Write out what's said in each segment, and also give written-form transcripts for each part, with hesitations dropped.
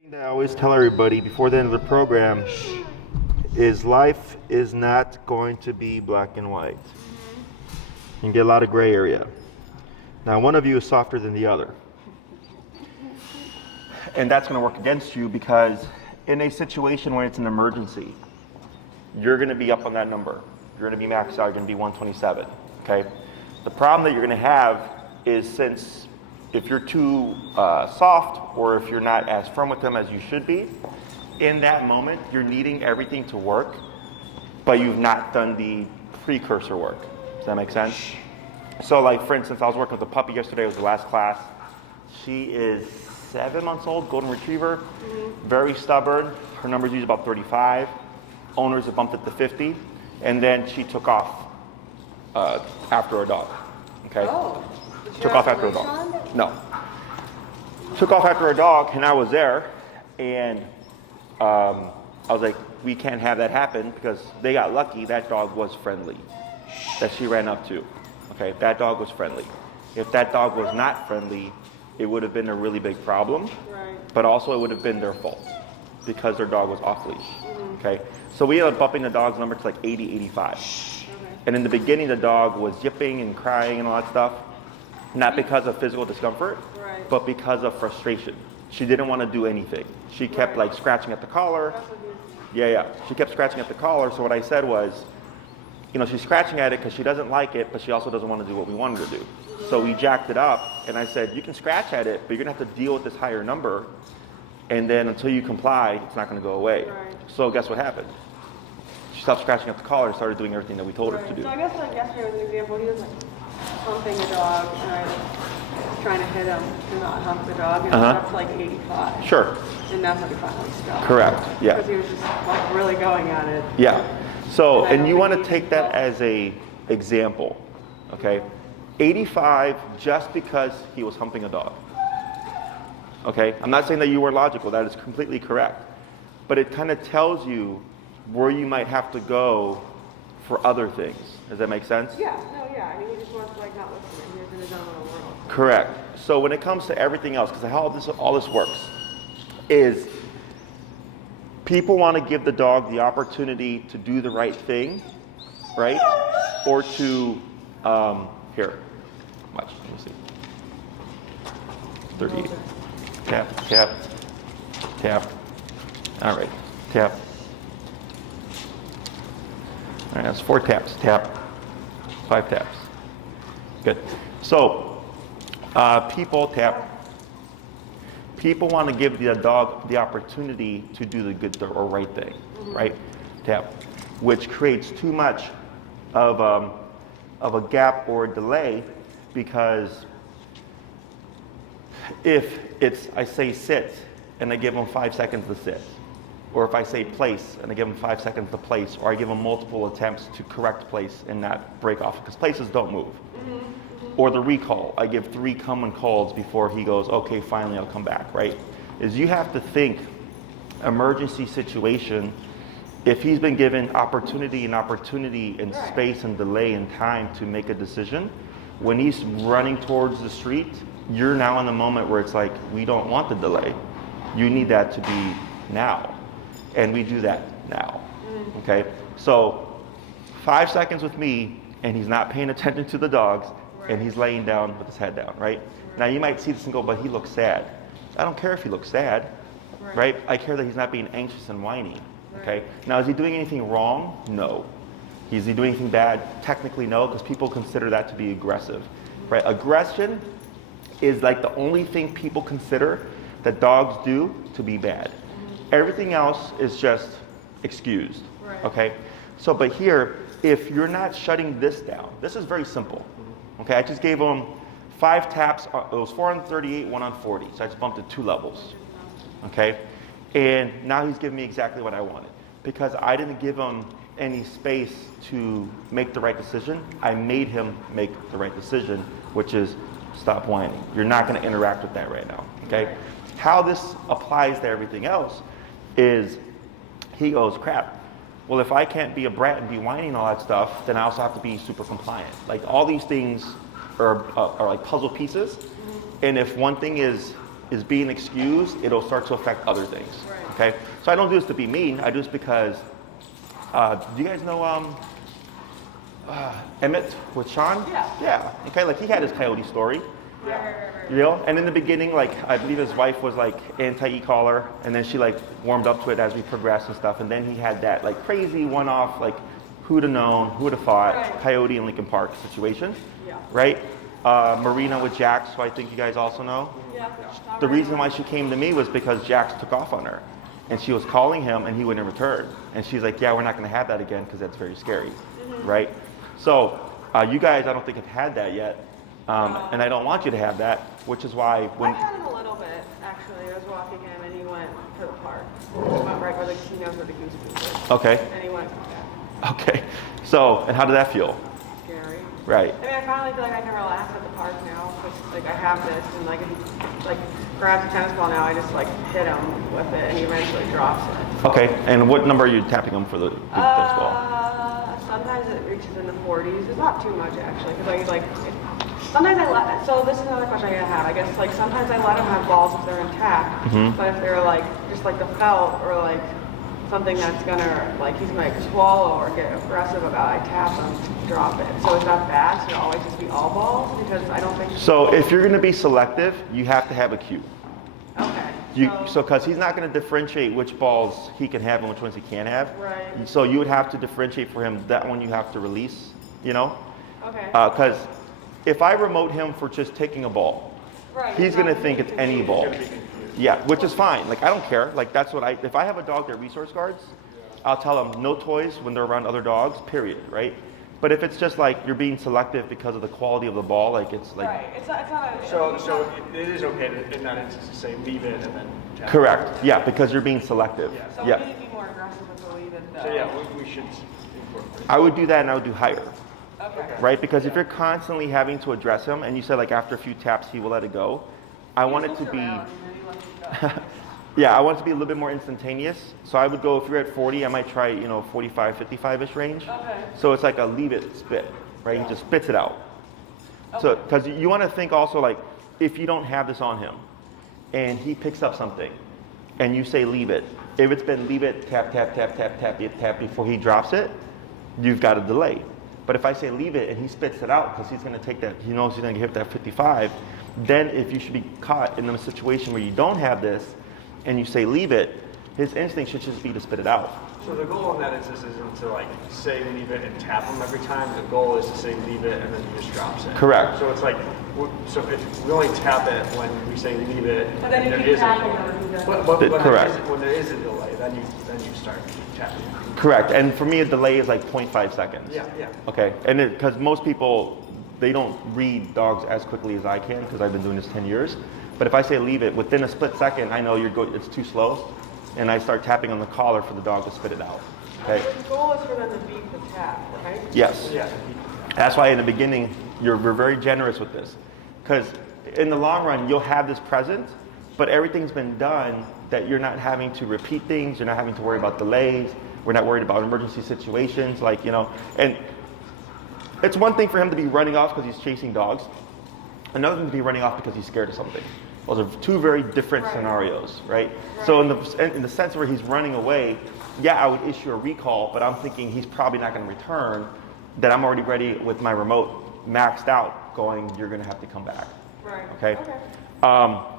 thing that I always tell everybody before the end of the program is life is not going to be black and white. You can get a lot of gray area. Now, one of you is softer than the other. And that's going to work against you because in a situation where it's an emergency, you're going to be up on that number. You're going to be maxed out, you're going to be 127, okay? The problem that you're going to have is since if you're too soft or if you're not as firm with them as you should be, in that moment, you're needing everything to work, but you've not done the precursor work. Does that make sense? So like, for instance, I was working with a puppy yesterday. It was the last class. She is 7 months old, golden retriever, very stubborn. Her number's usually about 35. Owners have bumped it to 50. And then she took off after a dog, okay? Oh. Took off after a dog. No. Took off after a dog, and I was there, and I was like, we can't have that happen because they got lucky. That dog was friendly that she ran up to. Okay, that dog was friendly. If that dog was not friendly, it would have been a really big problem, Right. but also it would have been their fault because their dog was off leash. Okay, so we ended up bumping the dog's number to like 80, 85. Okay. And in the beginning, the dog was yipping and crying and all that stuff, not because of physical discomfort, Right. but because of frustration. She didn't want to do anything. She kept like scratching at the collar. That's what he was Yeah. She kept scratching at the collar. So what I said was, you know, she's scratching at it because she doesn't like it, but she also doesn't want to do what we wanted her to do. So we jacked it up, and I said, you can scratch at it, but you're going to have to deal with this higher number, and then until you comply, it's not going to go away. Right. So guess what happened? She stopped scratching at the collar and started doing everything that we told her to Right. do. So I guess like yesterday was an example. He was like humping a dog, and I was trying to hit him to not hump the dog, and Uh-huh. that's like 85. Sure. And that's when he finally stopped. Correct. Yeah. Because he was just like really going at it. Yeah. So, And I and don't you think want to you take can that tell. as a example, okay? 85 just because he was humping a dog. Okay? I'm not saying that you were logical. That is completely correct. But it kind of tells you where you might have to go for other things. Does that make sense? Yeah. No. Yeah. I mean, he just wants to like not listen. He was in his own little world. Correct. So when it comes to everything else, because how all this works is people want to give the dog the opportunity to do the right thing, right? Or to, here, watch, let me see. 38. Tap, tap, tap. All right, tap. All right, that's 4 taps. Tap, 5 taps. Good. So, people tap. People want to give the dog the opportunity to do the good or right thing, right? Tap, which creates too much of a gap or a delay, because if it's I say sit and I give them 5 seconds to sit, or if I say place and I give them 5 seconds to place, or I give them multiple attempts to correct place and not break off, because places don't move. Or the recall, I give 3 common calls before he goes, okay, finally I'll come back, right? Is you have to think emergency situation. If he's been given opportunity and space and delay and time to make a decision, when he's running towards the street, you're now in the moment where it's like, we don't want the delay. You need that to be now. And we do that now, okay? So 5 seconds with me, and he's not paying attention to the dogs, and he's laying down with his head down, right? Now you might see this and go, but he looks sad. I don't care if he looks sad, right? I care that he's not being anxious and whiny, okay? Now is he doing anything wrong? No. Is he doing anything bad? Technically no, because people consider that to be aggressive, right? Aggression is like the only thing people consider that dogs do to be bad. Everything else is just excused, okay? So, but here, if you're not shutting this down, this is very simple. Okay, I just gave him 5 taps. It was 4 on 38, 1 on 40. So I just bumped it 2 levels. Okay, and now he's giving me exactly what I wanted, because I didn't give him any space to make the right decision. I made him make the right decision, which is stop whining. You're not going to interact with that right now. Okay, how this applies to everything else is he goes, crap. Well, if I can't be a brat and be whining and all that stuff, then I also have to be super compliant. Like all these things are like puzzle pieces. And if one thing is is being excused, it'll start to affect other things. Right. Okay? So I don't do this to be mean. I do this because, do you guys know Emmett with Sean? Yeah. Yeah. Okay, like he had his coyote story. Right. You know, and in the beginning, like I believe his wife was like anti-e-collar, and then she like warmed up to it as we progressed and stuff, and then he had that like crazy one-off, like who'd have known, who'd have thought, Right. coyote in Lincoln Park situation, Yeah. right? Marina with Jax, who I think you guys also know. Yeah. The reason why she came to me was because Jax took off on her, and she was calling him, and he wouldn't return, and she's like, yeah, we're not going to have that again because that's very scary, right? So you guys, I don't think have had that yet. And I don't want you to have that, which is why when... I had him a little bit, actually. I was walking him, and he went to the park. He went right where he knows where the goose poop is. Okay. And he went, yeah. Okay. So, and how did that feel? Scary. Right. I mean, I finally feel like I can relax at the park now, because, like, I have this, and, like, if he, like, grabs a tennis ball now, I just, like, hit him with it, and he eventually drops it. Okay. And what number are you tapping him for the tennis ball? Sometimes it reaches in the 40s. It's not too much, actually, because sometimes I let, so this is another question I have. I guess, like, sometimes I let him have balls if they're intact, but if they're, like, just, like, the felt or, like, something that's gonna, like, he's gonna swallow or get aggressive about, I tap him, drop it. So is that bad? Should it always just be all balls? Because I don't think... So if you're going to be selective, you have to have a cue. Okay. So because he's not going to differentiate which balls he can have and which ones he can't have. Right. So you would have to differentiate for him that one you have to release, you know? Okay. Because if I remote him for just taking a ball, Right. he's going to think it's any ball. Yeah, which is fine. Like, I don't care. Like, that's what if I have a dog that resource guards, I'll tell them no toys when they're around other dogs, period, right? But if it's just like you're being selective because of the quality of the ball, like it's like... Right. It's not a... So it is okay to, in that instance, to say leave it and then tap. Correct. Yeah, because you're being selective. Yeah. So Yeah. we need to be more aggressive with the lead it, though. So yeah, we should incorporate. I would do that and I would do higher, Okay. right? Because if you're constantly having to address him and you said like after a few taps he will let it go, I want it to be... Yeah, I want it to be a little bit more instantaneous. So I would go, if you're at 40, I might try, 45, 55-ish range. Okay. So it's like a leave it spit, right? He just spits it out. So, Okay. because you want to think also like, if you don't have this on him and he picks up something and you say leave it, if it's been leave it, tap, tap, tap, tap, tap, tap before he drops it, you've got a delay. But if I say leave it and he spits it out because he's going to take that, he knows he's going to hit that 55, then if you should be caught in a situation where you don't have this and you say leave it, his instinct should just be to spit it out. So the goal in that instance isn't to like say leave it and tap him every time. The goal is to say leave it and then he just drops it. Correct. So it's like, so if we only tap it when we say leave it, But then and you there keep is a tapping delay. him and he doesn't. But Correct. when there is a delay, then you start tapping. Correct. And for me, a delay is like 0.5 seconds. Yeah. Okay. And because most people, they don't read dogs as quickly as I can because I've been doing this 10 years. But if I say leave it, within a split second, I know it's too slow. And I start tapping on the collar for the dog to spit it out. Okay. The goal is for them to beat the tap, right? Yes. Yeah. That's why in the beginning, we're very generous with this. Because in the long run, you'll have this present, but everything's been done that you're not having to repeat things. You're not having to worry about delays. We're not worried about emergency situations. And it's one thing for him to be running off because he's chasing dogs. Another thing to be running off because he's scared of something. Those are two very different scenarios, right? So in the sense where he's running away, yeah, I would issue a recall, but I'm thinking he's probably not going to return, that I'm already ready with my remote maxed out going, you're going to have to come back. Right. Okay?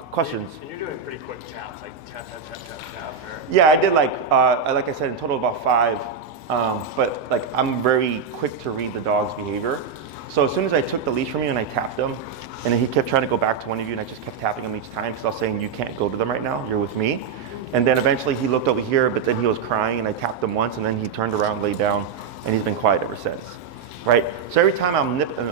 Questions? And you're doing pretty quick taps, like tap, tap, tap, tap, tap. Or... Yeah, I did like I said, in total about 5. But like I'm very quick to read the dog's behavior. So as soon as I took the leash from you and I tapped him, and then he kept trying to go back to one of you, and I just kept tapping him each time because I was saying, you can't go to them right now, you're with me. And then eventually he looked over here, but then he was crying, and I tapped him once, and then he turned around, laid down, and he's been quiet ever since. Right? So every time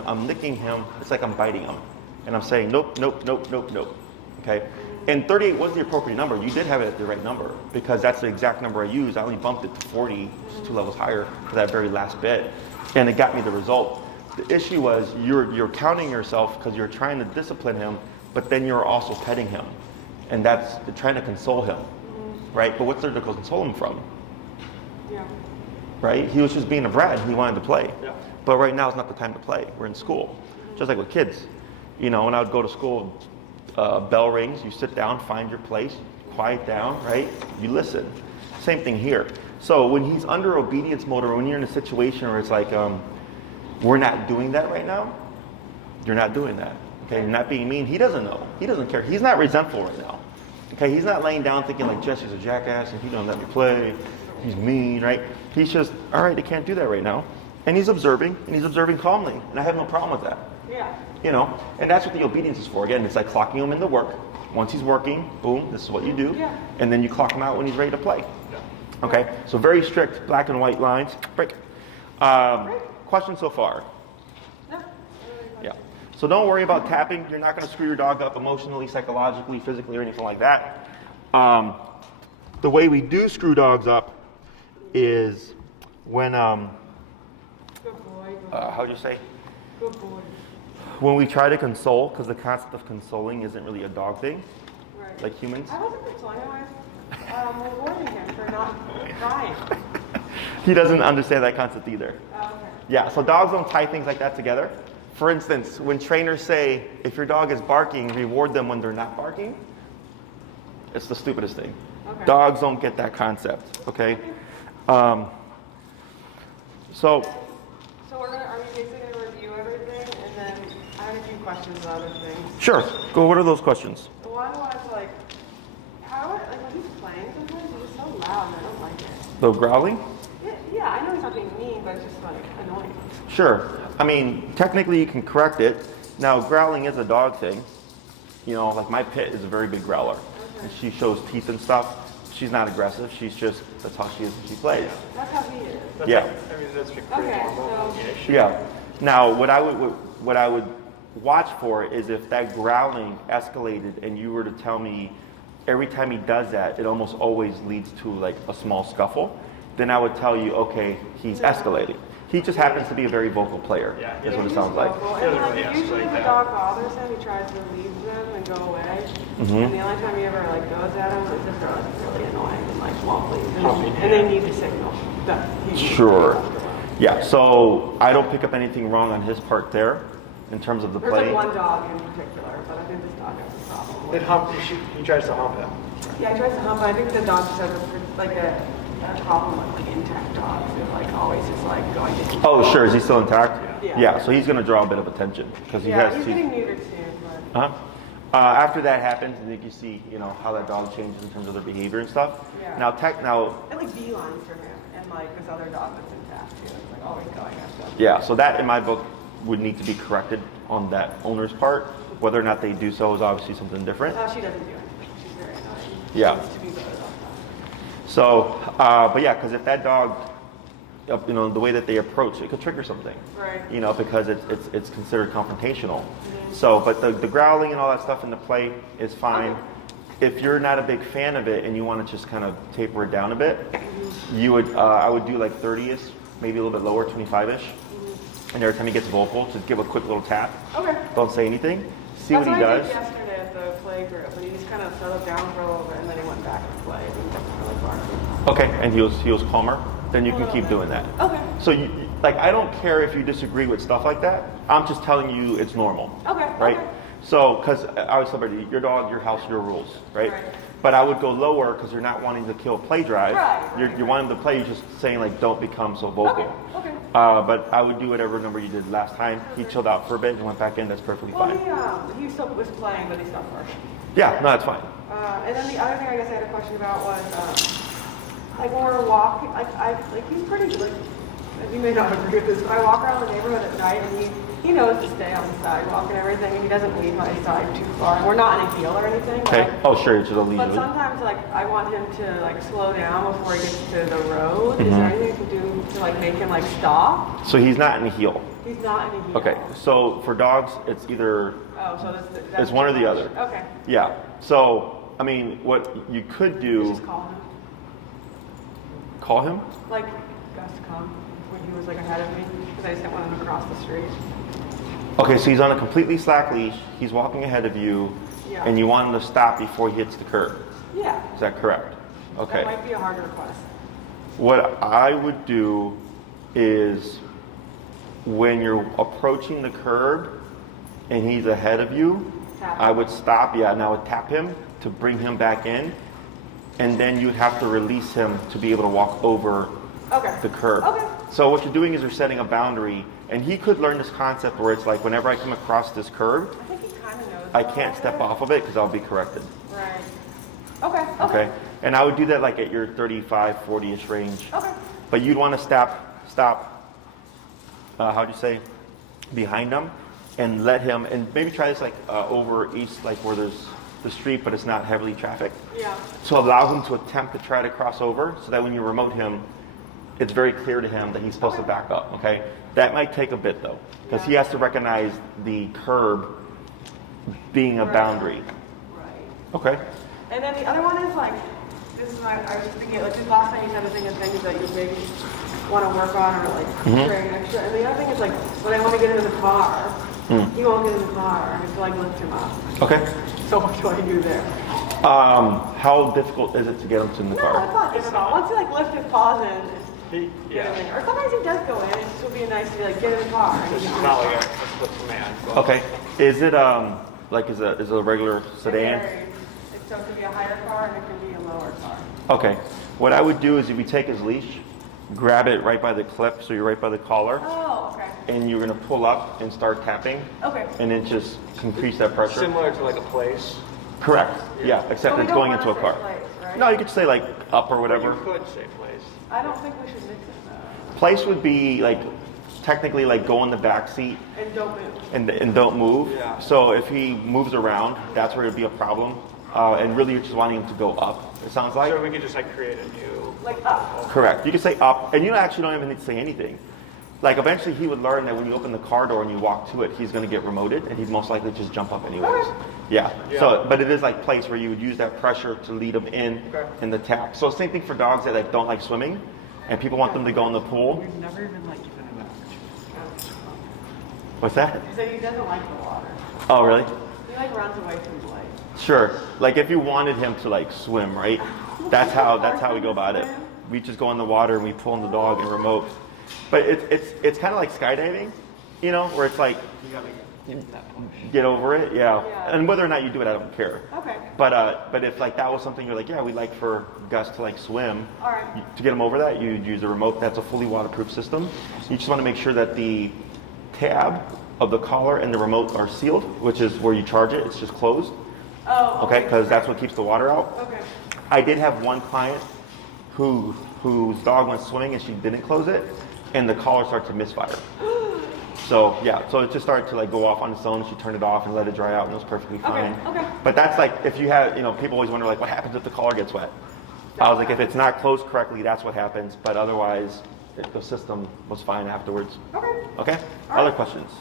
I'm nicking him, it's like I'm biting him. And I'm saying, nope, nope, nope, nope, nope. Okay? And 38 wasn't the appropriate number. You did have it at the right number because that's the exact number I used. I only bumped it to 40, which is 2 levels higher for that very last bit. And it got me the result. The issue was you're counting yourself because you're trying to discipline him, but then you're also petting him. And that's trying to console him. Right? But what's there to console him from? Yeah. Right? He was just being a brat and he wanted to play. Yeah. But right now is not the time to play. We're in school. Just like with kids. When I would go to school, bell rings, you sit down, find your place, quiet down, right? You listen. Same thing here. So when he's under obedience mode, or when you're in a situation where it's like, we're not doing that right now, you're not doing that. Okay, you're not being mean. He doesn't know. He doesn't care. He's not resentful right now. Okay, he's not laying down thinking like Jesse's a jackass and he don't let me play. He's mean, right? He's just, all right, I can't do that right now. And he's observing calmly. And I have no problem with that. Yeah. You know, and that's what the obedience is for. Again, it's like clocking him into work. Once he's working, boom, this is what you do. Yeah. And then you clock him out when he's ready to play. Okay, so very strict black and white lines. Break. Questions so far? No. Yeah. So don't worry about tapping. You're not going to screw your dog up emotionally, psychologically, physically, or anything like that. The way we do screw dogs up is when, Good boy. how do you say? Good boy. When we try to console, because the concept of consoling isn't really a dog thing, Right. like humans. I wasn't consoling him. I was rewarding him for not crying. He doesn't understand that concept either. Oh, okay. Yeah, so dogs don't tie things like that together. For instance, when trainers say, if your dog is barking, reward them when they're not barking, it's the stupidest thing. Okay. Dogs don't get that concept, okay? So, So are we basically gonna review everything, and then I have a few questions about other things. sure, go, what are those questions? The one was like, when he's playing sometimes he's so loud and I don't like it. The growling? Yeah, I know he's not being mean, but it's just like annoying. Sure. I mean, technically you can correct it. Now, growling is a dog thing. You know, like my pit is a very big growler. Okay. And she shows teeth and stuff. She's not aggressive. She's just, that's how she is when she plays. That's how he is. That's Yeah. like, I mean, that's pretty Okay, normal-ish. Yeah. Now, what I would watch for is if that growling escalated and you were to tell me every time he does that, it almost always leads to like a small scuffle, then I would tell you, okay, he's escalating. He just happens to be a very vocal player, Yeah. is what it sounds like. Vocal. Doesn't And really like, usually escalate if the that. dog bothers him, he tries to leave them and go away. Mm-hmm. And the only time he ever like goes at him is if they're like really annoying and like won't leave. And they need the signal that he's Sure. Yeah, so I don't pick up anything wrong on his part there in terms of the There's play. like one dog in particular, but I think this dog has a problem. It hump, he tries to hump him. Yeah, he tries to hump, but I think the dog just has a problem with like intact dogs. It like always is like going to. Oh, sure. Is he still intact? Yeah. So he's going to draw a bit of attention because he Yeah, has. he's getting neutered soon, but. Uh-huh. After that happens, I think you see, you know, how that dog changes in terms of their behavior and stuff. Yeah. Now, It like beelines for him, and like this other dog that's intact too. It's like always going after him. yeah. So that, in my book, would need to be corrected on that owner's part. Whether or not they do so is obviously something different. She doesn't do anything. She's very annoying. Yeah. She needs to be better about that. So, but yeah, because if that dog, you know, the way that they approach, it could trigger something. Right. You know, because it's considered confrontational. So, but the growling and all that stuff in the play is fine. If you're not a big fan of it and you want to just kind of taper it down a bit, you would, I would do like 30-ish, maybe a little bit lower, 25-ish. And every time he gets vocal, just give a quick little tap. Okay. Don't say anything. See That's what he I does. did yesterday at the play group, and he just kind of settled down for a little bit, and then he went back to play. And he wasn't really barking. Okay, and he was calmer. Then you can keep doing that. Okay. So, like, I don't care if you disagree with stuff like that. I'm just telling you it's normal. Okay. Right? Okay. So, because I was somebody, your dog, your house, your rules, right? Right. But I would go lower because you're not wanting to kill play drive. Right. You're wanting to play, you're just saying, like, don't become so vocal. Okay. But I would do whatever number you did last time. He chilled out for a bit and went back in. That's perfectly Well, fine. he still was playing, but he stopped barking. Yeah, no, that's fine. And then the other thing I guess I had a question about was, like when we're walking, he's pretty, like, you may not agree with this, but I walk around the neighborhood at night and he knows to stay on the sidewalk and everything, and he doesn't leave my side too far. And we're not in a heel or anything. Okay. But, Oh, sure. It's just a lead. but sometimes, like, I want him to, like, slow down before he gets to the road. Is Mm-hmm. there anything you can do to, like, make him, like, stop? So he's not in a heel. He's not in a heel. Okay. So for dogs, it's either Oh, so that's it's one or the other. Okay. Yeah. So, I mean, what you could do, Just call him. call him. Like, Gus to come when he was, like, ahead of me, because I just didn't want him to cross the street. Okay, so he's on a completely slack leash. He's walking ahead of you, Yeah. and you want him to stop before he hits the curb. Yeah. Is that correct? Okay. That might be a hard request. What I would do is when you're approaching the curb and he's ahead of you, Tap. I would stop, yeah, and I would tap him to bring him back in, and then you'd have to release him to be able to walk over Okay. the curb. Okay. So what you're doing is you're setting a boundary, and he could learn this concept where it's like whenever I come across this curb, I think he kind of knows. I can't step off of it because I'll be corrected. Right. Okay. Okay? And I would do that like at your 35, 40-ish range. Okay. But you'd want to stop, how'd you say, behind him, and let him, and maybe try this like over east, like where there's the street, but it's not heavily trafficked. Yeah. So allow him to attempt to try to cross over, so that when you remote him, it's very clear to him that he's supposed to back up, okay? That might take a bit though, because he has to recognize the curb being a boundary. Right. Okay. And then the other one is like, this is my, I was thinking, like, this last time you said the thing is things that you maybe want to work on or like train extra. And the other thing is like, when I want to get into the car, he won't get in the car. I have to like lift him up. Okay. So what do I do there? How difficult is it to get him to the No, car? it's not difficult. Once you like lift his paws in, Yeah. or sometimes he does go in. It just would be nice to like get in the car. And It's he can not like a split command. But Okay. Is it like is it a regular sedan? So it can be a higher car and it can be a lower car. Okay. What I would do is if you take his leash, grab it right by the clip, so you're right by the collar, Oh, okay. and you're gonna pull up and start tapping, Okay. and then just increase that pressure. similar to like a place. Correct. Yeah, except But we it's don't going want into a to car. say place, right? No, you could say like up or whatever. You could say place. I don't think we should mix it though. Place would be like technically like go in the back seat And don't move. and don't move. Yeah. So if he moves around, that's where it'd be a problem. And really, you're just wanting him to go up. It sounds like. So we could just like create a new. Like up. Correct. You can say up, and you actually don't even need to say anything. Like eventually, he would learn that when you open the car door and you walk to it, he's going to get remoted, and he'd most likely just jump up anyways. Okay. Yeah. Yeah. So, but it is like place where you would use that pressure to lead him in the tap. So same thing for dogs that like don't like swimming, and people want them to go in the pool. We've never even like given him that. What's that? So he doesn't like the water. Oh, really? He like runs away from the light. Sure. Like if you wanted him to like swim, right? That's how we go about it. We just go in the water and we pull in the dog and remote. But it's kind of like skydiving, you know, where it's like You gotta get that push. get over it, yeah. Yeah. And whether or not you do it, I don't care. Okay. But if like that was something you're like, yeah, we'd like for Gus to like swim. All right. To get him over that, you'd use a remote. That's a fully waterproof system. You just want to make sure that the tab of the collar and the remote are sealed, which is where you charge it. It's just closed. Oh. Okay, because that's what keeps the water out. Okay. I did have one client whose dog went swimming and she didn't close it, and the collar started to misfire. So yeah, so it just started to like go off on its own. She turned it off and let it dry out, and it was perfectly fine. Okay. But that's like if you have, you know, people always wonder like what happens if the collar gets wet. I was like, if it's not closed correctly, that's what happens. But otherwise, the system was fine afterwards. Okay. Okay. All Other right. questions?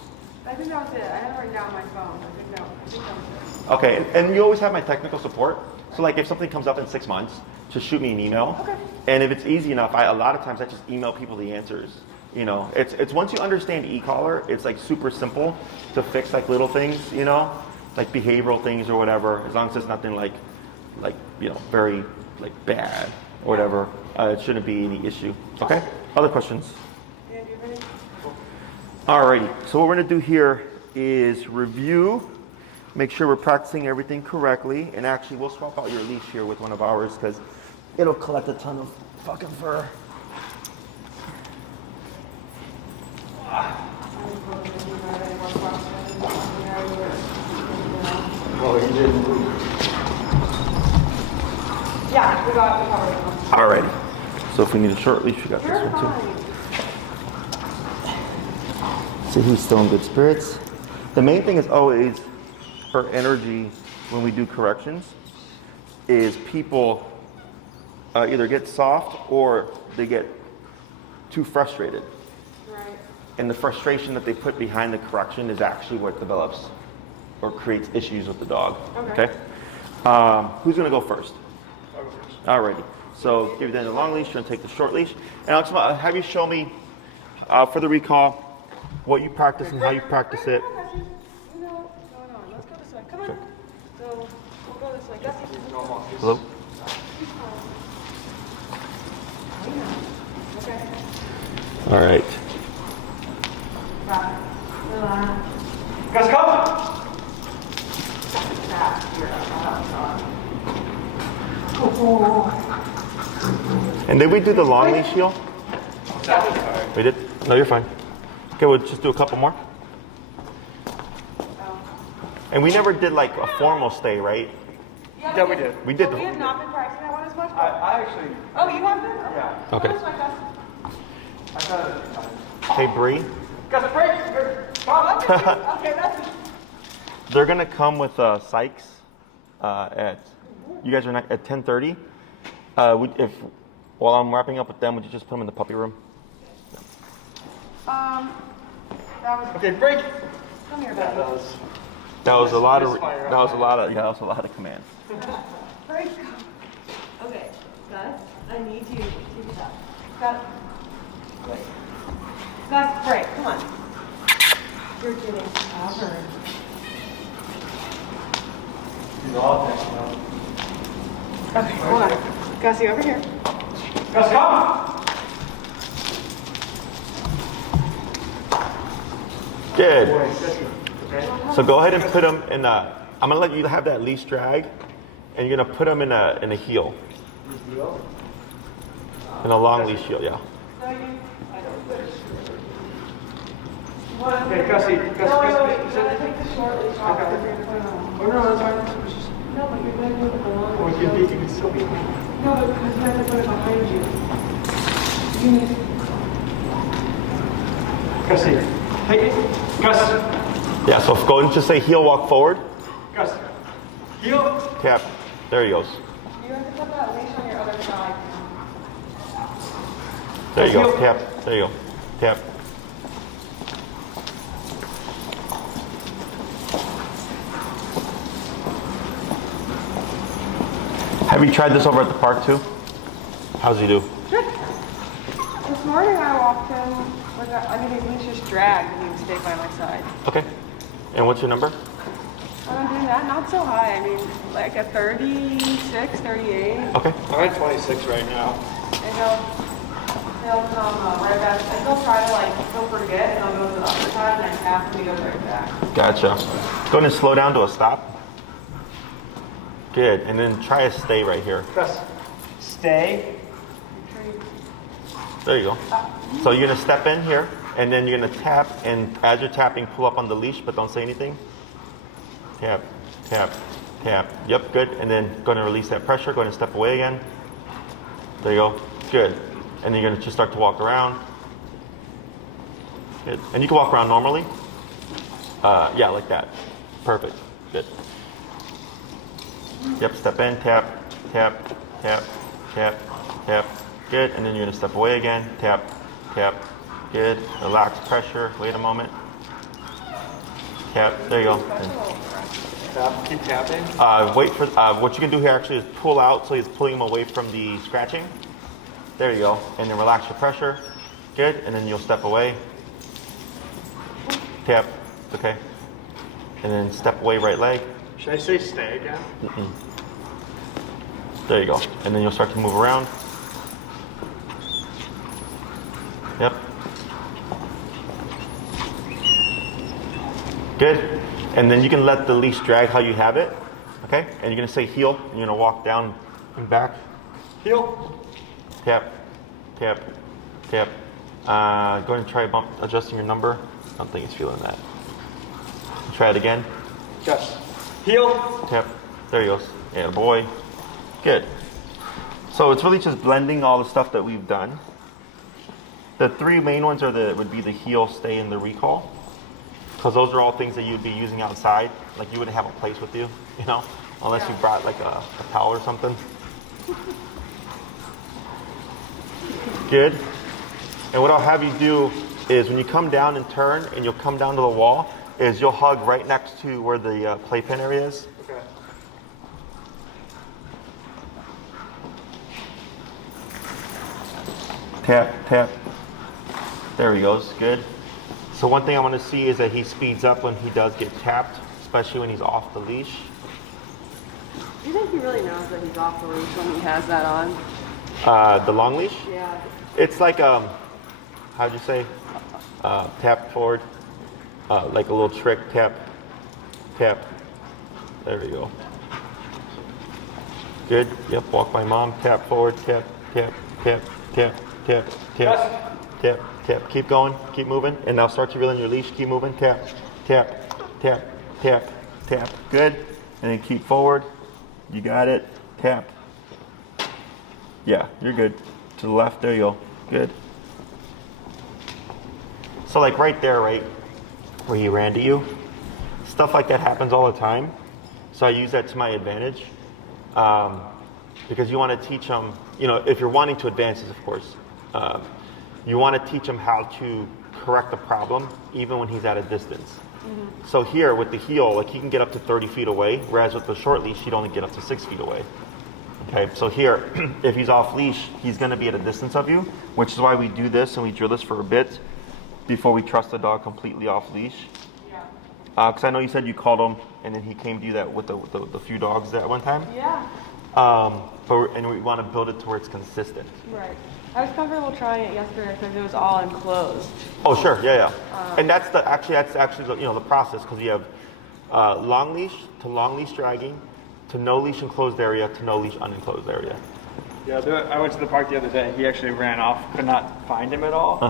I think that was it. I had it written down on my phone. I think that was it. Okay, and you always have my technical support. So like if something comes up in 6 months, just shoot me an email. Okay. And if it's easy enough, a lot of times I just email people the answers. You know, it's once you understand e-collar, it's like super simple to fix like little things, you know, like behavioral things or whatever. As long as it's nothing like you know, very like bad or whatever, it shouldn't be any issue. Okay. Other questions? Yeah, do you have any? Alrighty, so what we're gonna do here is review, make sure we're practicing everything correctly, and actually we'll swap out your leash here with one of ours because it'll collect a ton of fucking fur. Well, you didn't. Yeah, we covered it. Alrighty, so if we need a short leash, we got this You're one too. fine. So he's still in good spirits. The main thing is always for energy when we do corrections is people either get soft or they get too frustrated. Right. And the frustration that they put behind the correction is actually what develops or creates issues with the dog. Okay. Who's gonna go first? Alrighty. So give you then the long leash, you're gonna take the short leash. And I'll just have you show me for the recall what you practice and how you practice it. You know what's going on. Let's go this way. Come on. So we'll go this way. Gussie, Hello? okay. All right. Relax. Guys, come! attached here. That's how And did we do the long leash heel? We did? No, you're fine. Okay, we'll just do a couple more. And we never did like a formal stay, right? Yeah, we did. We did. We have not been practicing that one as much. I actually, Oh, you have been? yeah. Okay. That's my best. I thought it was fine. Hey, Bree. Got the break. Okay, that's They're gonna come with Sykes at. You guys are not, at 10:30. If while I'm wrapping up with them, would you just put them in the puppy room? that was. Okay, break. Come here, That buddy. was. That was a lot of. Misfire That was a on lot of. Yeah, that was a lot of commands. Break. Okay, Gus, I need you to do that. Gus. Wait. Gus, break. Come on. You're getting stubborn. He's all next now. Okay, hold on. Gus, you over here. Gus, come! Good. Okay. So go ahead and put them in a. I'm gonna let you have that leash drag, and you're gonna put them in a heel, in a long leash heel. Yeah. No, you. Okay, Gussie. Gus, No, wait, wait, Gus. you gotta take the short leash off. Okay. If you're gonna put it on. Oh, no, that's fine. No, but you're gonna do it with the long Oh, leash. you can still be. No, but because you have to put it behind you. You need. Gussie. Hey, Gus. Yeah. So go and just say heel, walk forward, Gus. Heel. tap. There he goes. You have to put that leash on your other side. There you go. Heel. Tap. There you go. Tap. Have you tried this over at the park too? How's he do? This morning I walked in with a, I mean, he was just dragged and he would stay by my side. Okay. And what's your number? I'm doing that, not so high. I mean, like a 36, 38. Okay. I'm at 26 right now. And he'll come right back. And he'll try to he'll forget and I'll go to the other side and then after he goes right back. Gotcha. Go ahead and slow down to a stop. Good. And then try a stay right here. Gus. Stay. There you go. So you're gonna step in here, and then you're gonna tap, and as you're tapping, pull up on the leash, but don't say anything. Tap, tap, tap. Yep, good. And then go ahead and release that pressure. Go ahead and step away again. There you go. Good. And then you're gonna just start to walk around. Good. And you can walk around normally. Yeah, like that. Perfect. Good. Yep, step in, tap, tap, tap, tap, tap. Good, and then you're gonna step away again. Tap, tap. Good. Relax pressure. Wait a moment. Tap. There you go. Tap. Keep tapping. Wait for. What you can do here actually is pull out, so he's pulling him away from the scratching. There you go. And then relax your pressure. Good. And then you'll step away. Tap. Okay. And then step away, right leg. Should I say stay again? There you go. And then you'll start to move around. Yep. Good. And then you can let the leash drag how you have it. Okay? And you're going to say heel, and you're going to walk down and back. Heel. Tap, tap, tap. Go ahead and try adjusting your number. I don't think he's feeling that. Try it again. Gus. Heel. Tap. There he goes. Yeah, boy. Good. So it's really just blending all the stuff that we've done. The three main ones would be the heel, stay, and the recall. Because those are all things that you'd be using outside. Like you wouldn't have a place with you, unless you brought like a towel or something. Good. And what I'll have you do is when you come down and turn and you'll come down to the wall, is you'll hug right next to where the playpen area is. Okay. Tap, tap. There he goes. Good. So one thing I want to see is that he speeds up when he does get tapped, especially when he's off the leash. Do you think he really knows that he's off the leash when he has that on? The long leash? Yeah. It's like, how'd you say? Tap forward. Like a little trick. Tap, tap, There we go. Good. Yep. Walk by mom. Tap forward. Tap. Tap. Tap. Tap. Tap. Tap. Tap. Tap. Keep going. Keep moving. And now start to reel in your leash. Keep moving. Tap. Tap. Tap. Tap. Tap. Good. And then keep forward. You got it. Tap. Yeah, you're good. To the left. There you go. Good. So like right there, right where he ran to you, stuff like that happens all the time. So I use that to my advantage because you want to teach them, you know, if you're wanting to advance this, of course, you want to teach them how to correct the problem even when he's at a distance. Mm-hmm. So here with the heel, like he can get up to 30 feet away, whereas with the short leash, he'd only get up to 6 feet away. Okay, so here, if he's off leash, he's going to be at a distance of you, which is why we do this and we drill this for a bit before we trust the dog completely off leash. Yeah. Because I know you said you called him and then he came to you that with the few dogs at one time. Yeah. And we want to build it to where it's consistent. Right. I was comfortable trying it yesterday because it was all enclosed. Oh sure, yeah. And that's actually the process, because you have long leash to long leash dragging to no leash enclosed area to no leash unenclosed area. Yeah, I went to the park the other day. He actually ran off. Could not find him at all.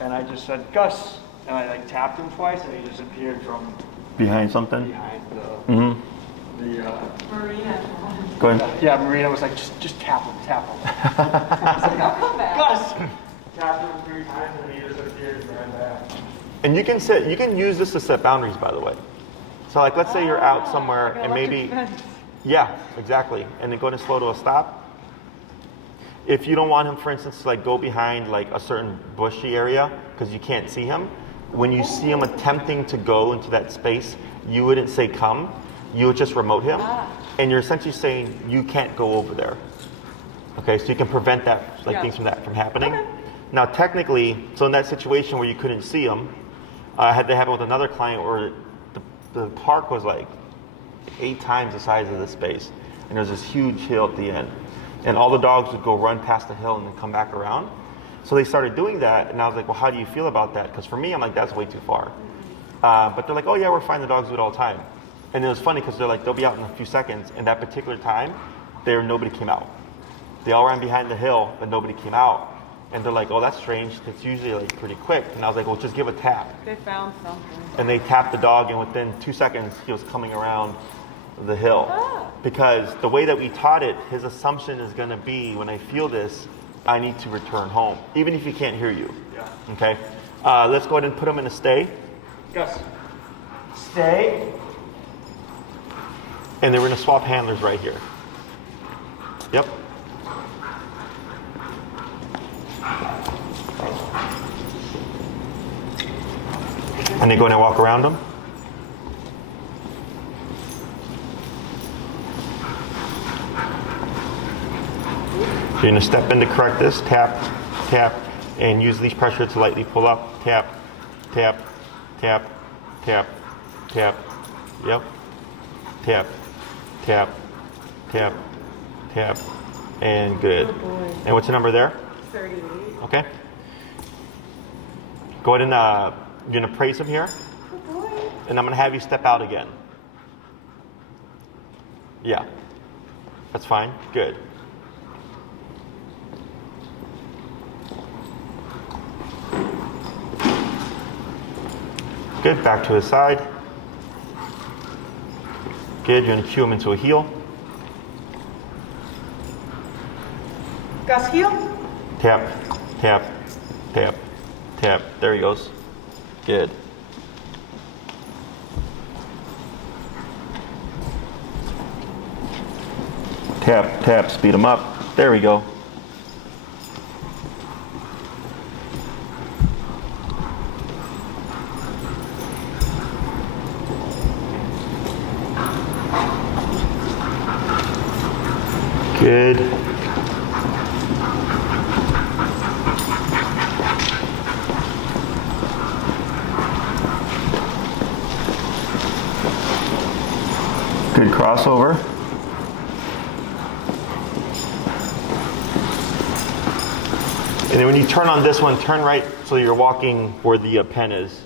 And I just said, Gus. And I like tapped him twice and he just appeared from Behind something? behind Marina. Go ahead. Yeah, Marina was like, just tap him. I was like, I'll come back. Gus! Tapped him 3 times and he just appeared and ran back. And you can use this to set boundaries, by the way. So like let's say you're out somewhere like an and maybe electric fence. yeah, exactly. And then go to slow to a stop. If you don't want him, for instance, to like go behind like a certain bushy area because you can't see him, when you see him attempting to go into that space, you wouldn't say come, you would just remote him. And you're essentially saying you can't go over there. Okay, so you can prevent that, like things from happening. Okay. Now technically, so in that situation where you couldn't see him, I had to happen with another client where the park was like 8 times the size of the space. And there's this huge hill at the end. And all the dogs would go run past the hill and then come back around. So they started doing that, and I was like, well, how do you feel about that? Because for me, I'm like, that's way too far. But they're like, oh yeah, we're fine, the dogs do it all the time. And it was funny because they're like, they'll be out in a few seconds, and that particular time, nobody came out. They all ran behind the hill, but nobody came out. And they're like, oh, that's strange, it's usually like pretty quick. And I was like, well, just give a tap. They found something. And they tapped the dog, and within 2 seconds, he was coming around the hill. Because the way that we taught it, his assumption is going to be, when I feel this, I need to return home, even if he can't hear you. Yeah. Okay? Let's go ahead and put him in a stay. Gus. Stay. And then we're going to swap handlers right here. Yep. And then go in and walk around him. You're going to step in to correct this, tap, tap, and use leash pressure to lightly pull up, tap, tap, tap, tap, tap, yep, tap, tap, tap, tap, and good. And what's the number there? 38. Okay. Go ahead and you're going to praise him here, and I'm going to have you step out again. Yeah, that's fine, good. Good, back to his side. Good, you're going to cue him into a heel. Gus, heel? Tap, tap, tap, tap. There he goes. Good. Tap, tap, speed him up. There we go. Good. Good crossover. And then when you turn on this one, turn right so you're walking where the pen is.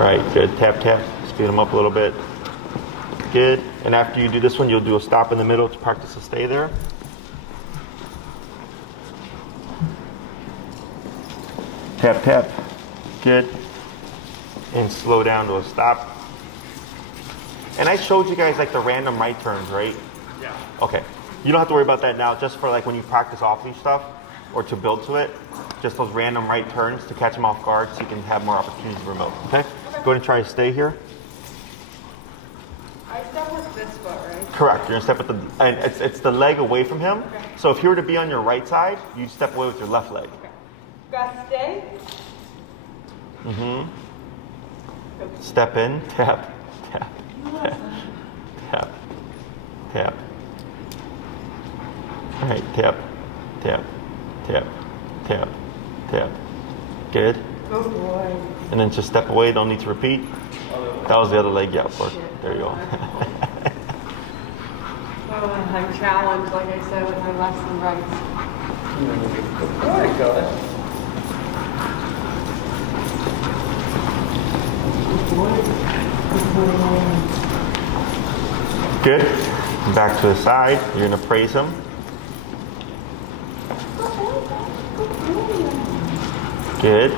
Right, good. Tap, tap. Speed them up a little bit. Good. And after you do this one, you'll do a stop in the middle to practice to stay there. Tap, tap. Good. And slow down to a stop. And I showed you guys like the random right turns, right? Yeah. Okay. You don't have to worry about that now, just for like when you practice off these stuff or to build to it. Just those random right turns to catch them off guard so you can have more opportunities to remote. Okay? Go ahead and try to stay here. I step with this foot, right? Correct. You're gonna step with the, and it's the leg away from him. Okay. So if you were to be on your right side, you'd step away with your left leg. Okay. Gus, stay. Mm-hmm. Step in, tap, tap, tap, tap, tap. All right, tap, tap, tap, tap, tap. Good. Oh boy. And then just step away. Don't need to repeat. That was the other leg. Yeah, but there you go. Oh, I'm challenged, like I said, with my lefts and rights. There you go. Good. Back to the side. You're gonna praise him. Good.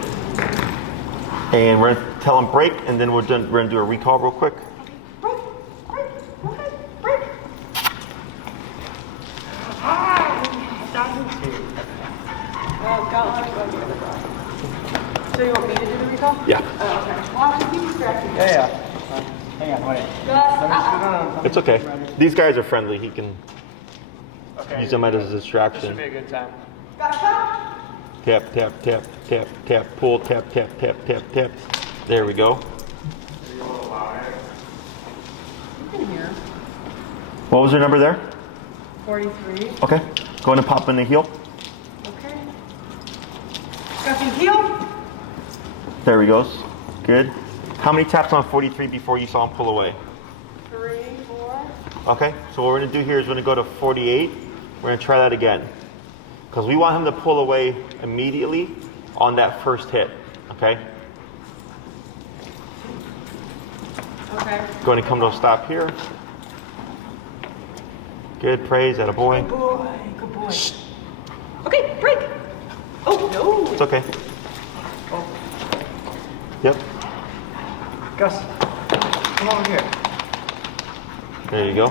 And we're gonna tell him break, and then we're gonna do a recall real quick. Break, break, okay, break. Oh, don't let me go the other side. So you want me to do the recall? Yeah. Oh, okay. Well, just keep distracting me. Yeah. Hang on, wait. Gus, It's okay. These guys are friendly. He can Okay. use them as a This should distraction. be a good time. Gus, stop. Tap, tap, tap, tap, tap, pull, tap, tap, tap, tap, tap. There we go. You can hear. What was your number there? 43. Okay. Go ahead and pop in the heel. Okay. Gus, you heel. There he goes. Good. How many taps on 43 before you saw him pull away? 3, 4. Okay. So what we're going to do here is we're going to go to 48. We're going to try that again. Because we want him to pull away immediately on that first hit. Okay? Okay. Going to come to a stop here. Good. Praise. Attaboy. Boy, good boy. Okay, break. Oh, no. It's okay. Yep. Gus, come over here. There you go.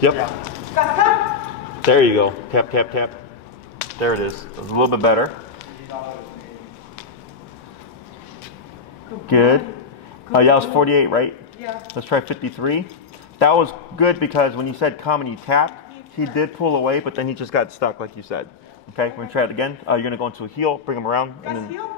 Yep. Gus, come. There you go. Tap, tap, tap. There it is. A little bit better. Good. Yeah, that was 48, right? Yeah. Let's try 53. That was good because when you said come and you tap, he did pull away, but then he just got stuck, like you said. Okay, we're gonna try it again. You're gonna go into a heel, bring him around, and Gus, then heel.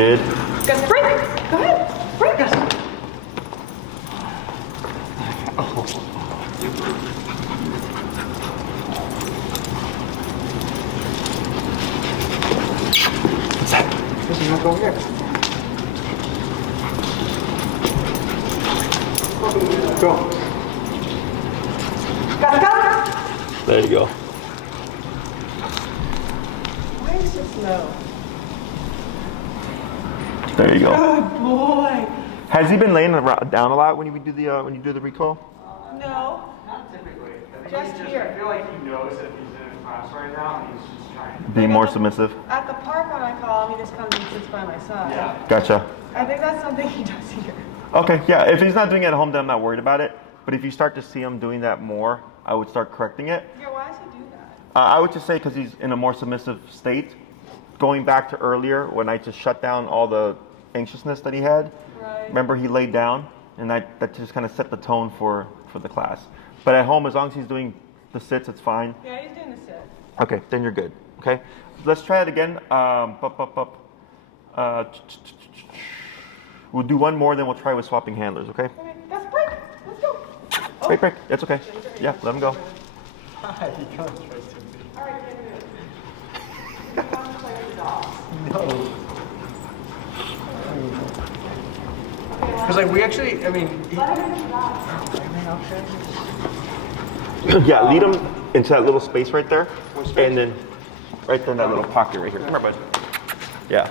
good. Gus, break. Go ahead. Break. Gus. Gus, you want to go over here? Go. Gus, Gus. There you go. Why is it slow? There you go. Good boy. Has he been laying down a lot when you do the recall? No. Not typically. Just here. I feel like he knows that he's in class right now, and he's just trying to. Be more submissive. At the park when I call him, he just comes and sits by my side. Yeah. Gotcha. I think that's something he does here. Okay, yeah. If he's not doing it at home, then I'm not worried about it. But if you start to see him doing that more, I would start correcting it. Yeah, why does he do that? I would just say because he's in a more submissive state. Going back to earlier when I just shut down all the anxiousness that he had. Right. Remember, he laid down, and that just kind of set the tone for the class. But at home, as long as he's doing the sits, it's fine. Yeah, he's doing the sit. Okay, then you're good. Okay, let's try it again. We'll do one more, then we'll try with swapping handlers. Okay. Okay, that's break. Let's go. Oh, break. It's okay. Yeah, let him go. Hi, he comes right to me. All right, get it. You want to play with the dogs? No. Because like we actually, I mean, Let him into the dogs. Yeah, lead him into that little space right there. What space? And then right there in that little pocket right here. Come here, bud. Yeah.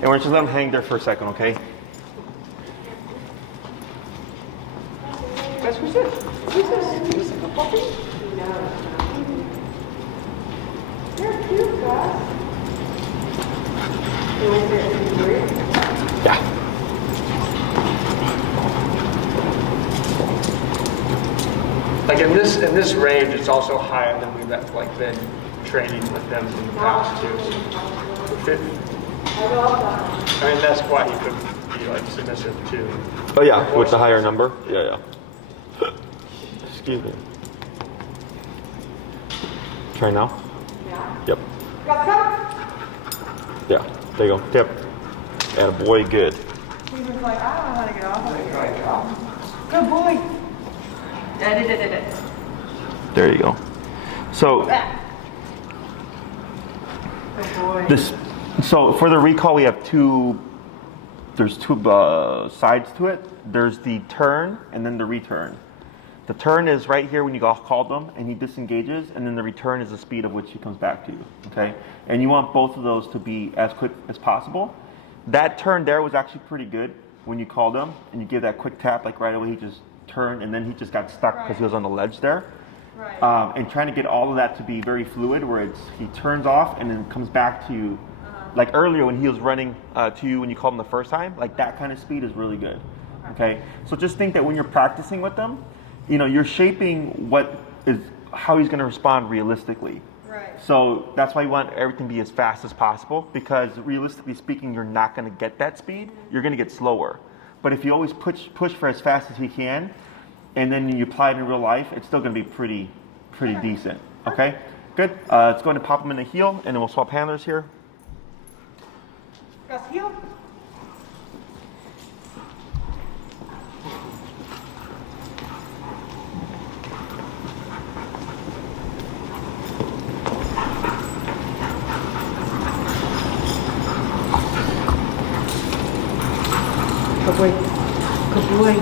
And we're just let him hang there for a second, okay? Guys, who's this? Who's this? Is this like a puppy? No. You're cute, Gus. You want to sit in the Yeah. Like in this range, it's also higher than we've like been training with them in the past too. So, I mean, that's why he could be like submissive too. Oh yeah, with the higher number? Yeah, yeah. Excuse me. Try now? Yeah. Yep. Gus, come. Yeah, there you go. Tip. Attaboy, good. He was like, I don't know how to get off. Good boy. There you go. So Good boy. this, so for the recall, we have there's two sides to it. There's the turn and then the return. The turn is right here when you call them and he disengages, and then the return is the speed of which he comes back to you. Okay, and you want both of those to be as quick as possible. That turn there was actually pretty good when you called him and you give that quick tap, like right away he just turned and then he just got stuck because he was on the ledge there. Right. And trying to get all of that to be very fluid, where he turns off and then comes back to you, like earlier when he was running to you when you called him the first time. Like that kind of speed is really good. Okay, so just think that when you're practicing with them, you know, you're shaping how he's going to respond realistically. Right. So that's why you want everything to be as fast as possible, because realistically speaking, you're not going to get that speed. You're going to get slower. But if you always push for as fast as he can, and then you apply it in real life, it's still going to be pretty decent. Okay, good. Let's go ahead and pop him in the heel, and then we'll swap handlers here. Gus, heel. Good boy. Good boy.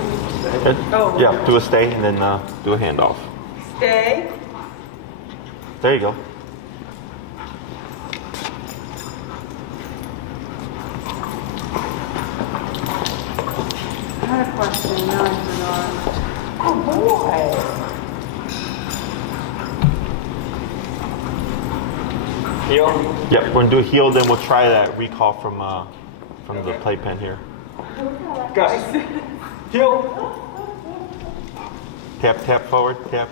Good. Oh. Yeah, do a stay and then do a handoff. Stay. There you go. I had a question, now I forgot. Oh boy. Heel. Yep, we're gonna do a heel, then we'll try that recall from the playpen here. Gus. Heel. Tap forward, tap.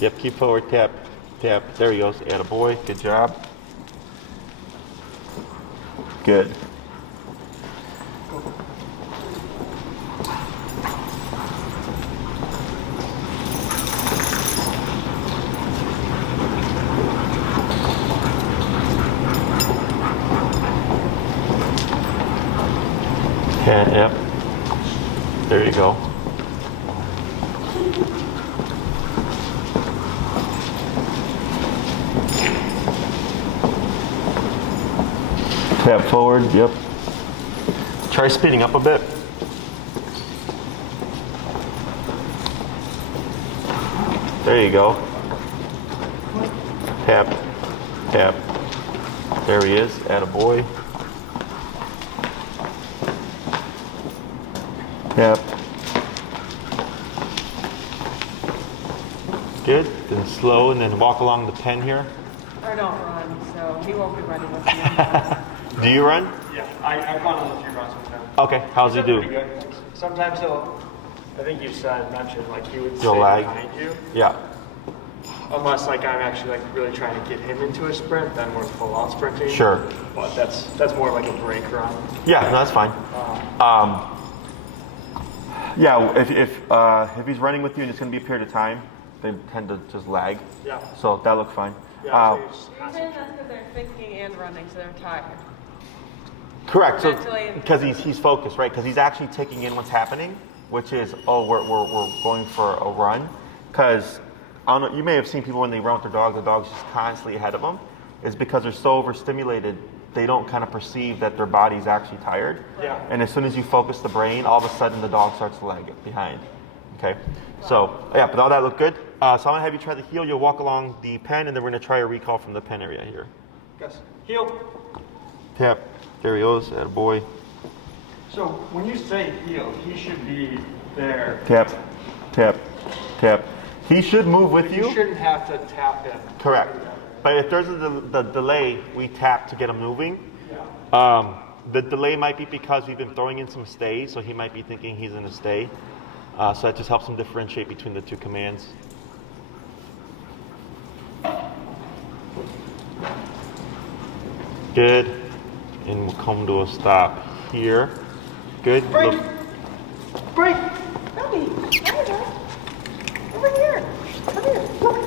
Yep, keep forward, tap. There he goes. Attaboy, good job. Good. Yep. There you go. Tap forward, yep. Try speeding up a bit. There you go. Tap. There he is, attaboy. Tap. Good, then slow, and then walk along the pen here. I don't run, so he won't be running with me. Do you run? Yeah, I've gone on a few runs with him. Okay, how's he He's done do? pretty good. Sometimes I think you mentioned like he would stay He'll lag? behind you. Yeah. Unless like I'm actually like really trying to get him into a sprint, then we're full on sprinting. Sure. But that's more like a break run. Yeah, no, that's fine. Yeah, if he's running with you and it's going to be a period of time, they tend to just lag. Yeah. So that looks fine. Yeah. So you just You're saying concentrate. that's because they're thinking and running, so they're tired. Correct. So Mentally and because he's focused, right? Because he's actually taking in what's happening, which is, oh, we're going for a run. Because I don't know, you may have seen people when they run with the dog's just constantly ahead of them. It's because they're so overstimulated, they don't kind of perceive that their body's actually tired. Yeah. And as soon as you focus the brain, all of a sudden the dog starts to lag it behind. Okay? So, yeah, but all that looked good. So I'm going to have you try the heel. You'll walk along the pen, and then we're going to try a recall from the pen area here. Gus, heel. Tap. There he goes. Attaboy. So when you say heel, he should be there. Tap. Tap. Tap. He should move with You you. shouldn't have to tap him. Correct. But if there's the delay, we tap to get him moving. Yeah. The delay might be because we've been throwing in some stays, so he might be thinking he's in a stay. So that just helps him differentiate between the two commands. Good. And we'll come to a stop here. Good. Break. Look. Break. Bobby, come here. Over here. Come here. Look.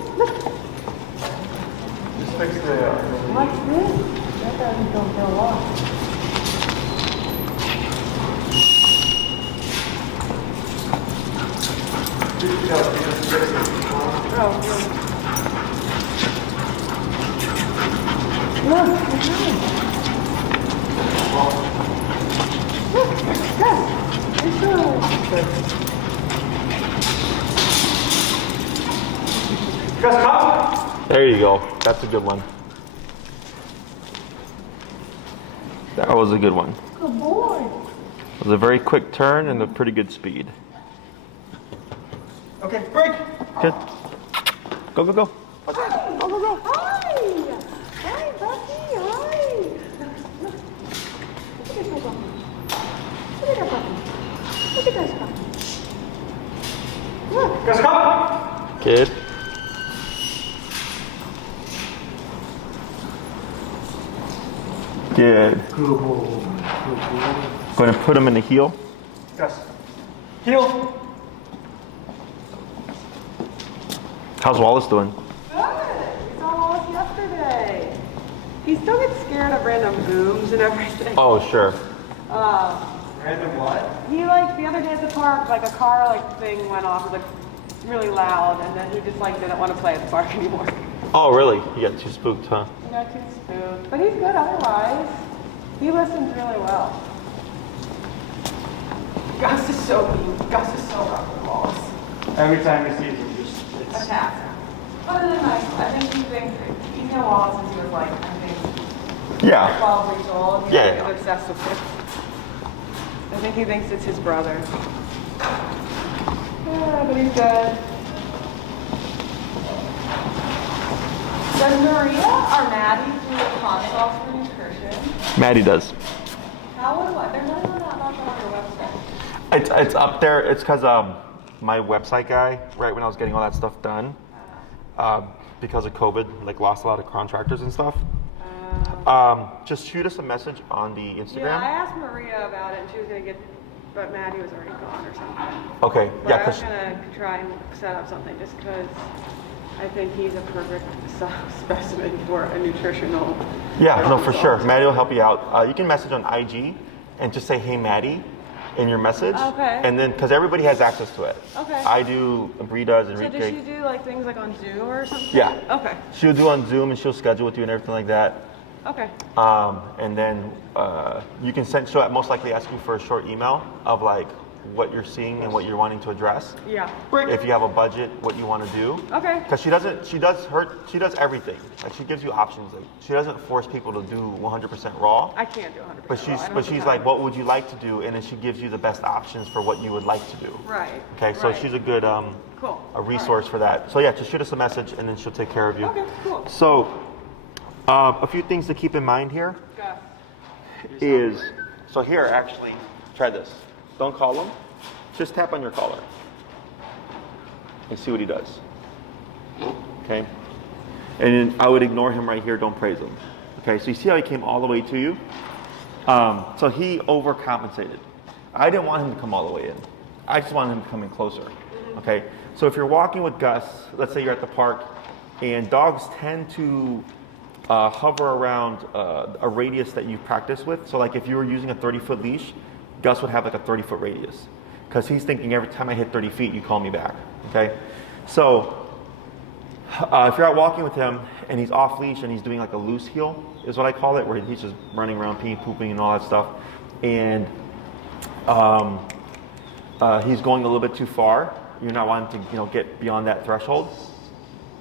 Just fix the. Like this. That doesn't go for a walk. Gus, come. There you go. That's a good one. That was a good one. Good boy. It was a very quick turn and a pretty good speed. Okay, break. Good. Go, go, go. Hi. Hi, Bucky. Hi. Look at this puppy. Look at that puppy. Look at this puppy. Look. Gus, come. Good. Good. Going to put him in the heel. Gus. Heel. How's Wallace doing? Good. We saw Wallace yesterday. He still gets scared of random booms and everything. Oh, sure. Random what? He the other day at the park, a car thing went off, it was really loud, and then he just didn't want to play at the park anymore. Oh, really? You got too spooked, huh? He got too spooked, but he's good otherwise. He listens really well. Gus is so mean. Gus is so rough with Wallace. Every time he sees him, just it's. Attacks him. Other than I think he thinks he's known Wallace since he was I think Yeah. 12 years old. He's Yeah. obsessed with him. I think he thinks it's his brother. Yeah, but he's good. Does Maria or Maddie do the consults for nutrition? Maddie does. How would what? There's nothing about that on your website. It's up there. It's because my website guy, right when I was getting all that stuff done, because of COVID, lost a lot of contractors and stuff. Just shoot us a message on the Instagram. Yeah, I asked Maria about it, and she was gonna but Maddie was already gone or something. Okay. But Yeah. I was 'Cause gonna try and set up something just because I think he's a perfect specimen for a nutritional. yeah. No, for sure. consult. Maddie will help you out. You can message on IG and just say, "Hey, Maddie," in your message. Okay. And then, because everybody has access to it. Okay. I do. Bree does. So Enrique. does she do things on Zoom or something? Yeah. Okay. She'll do on Zoom and she'll schedule with you and everything like that. Okay. And then you can send. She'll most likely ask you for a short email of what you're seeing and what you're wanting to address. Yeah. If you have a budget, what you want to do. Okay. Because she does everything. She gives you options. She doesn't force people to do 100% raw. I can't do 100%. But raw. I don't have she's the like, time. what would you like to do? And then she gives you the best options for what you would like to do. Right. Okay, so right. she's a good Cool. a resource for that. So yeah, just shoot us a message and then she'll take care of you. Okay, cool. So a few things to keep in mind here Gus. is, so here actually, try this. Don't call him, just tap on your collar and see what he does. Okay? And then I would ignore him right here, don't praise him. Okay, so you see how he came all the way to you? So he overcompensated. I didn't want him to come all the way in. I just wanted him to come in closer. Okay, so if you're walking with Gus, let's say you're at the park, and dogs tend to hover around a radius that you practice with. So if you were using a 30-foot leash, Gus would have a 30-foot radius. because he's thinking every time I hit 30 feet, you call me back. Okay, so if you're out walking with him and he's off leash and he's doing like a loose heel, is what I call it, where he's just running around, peeing, pooping, and all that stuff, and he's going a little bit too far. You're not wanting to, get beyond that threshold.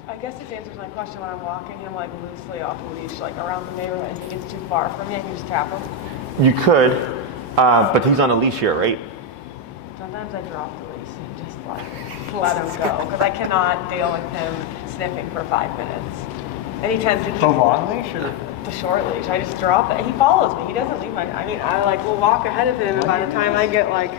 I guess this answers my question. When I'm walking him like loosely off the leash, like around the neighborhood, and he gets too far from me, I can just tap him. You could, but he's on a leash here, right? Sometimes I drop the leash and just like let him go because I cannot deal with him sniffing for 5 minutes. And he tends to The long leash or? the short leash. I just drop it. He follows me. He doesn't leave I like will walk ahead of him, and by the time I get like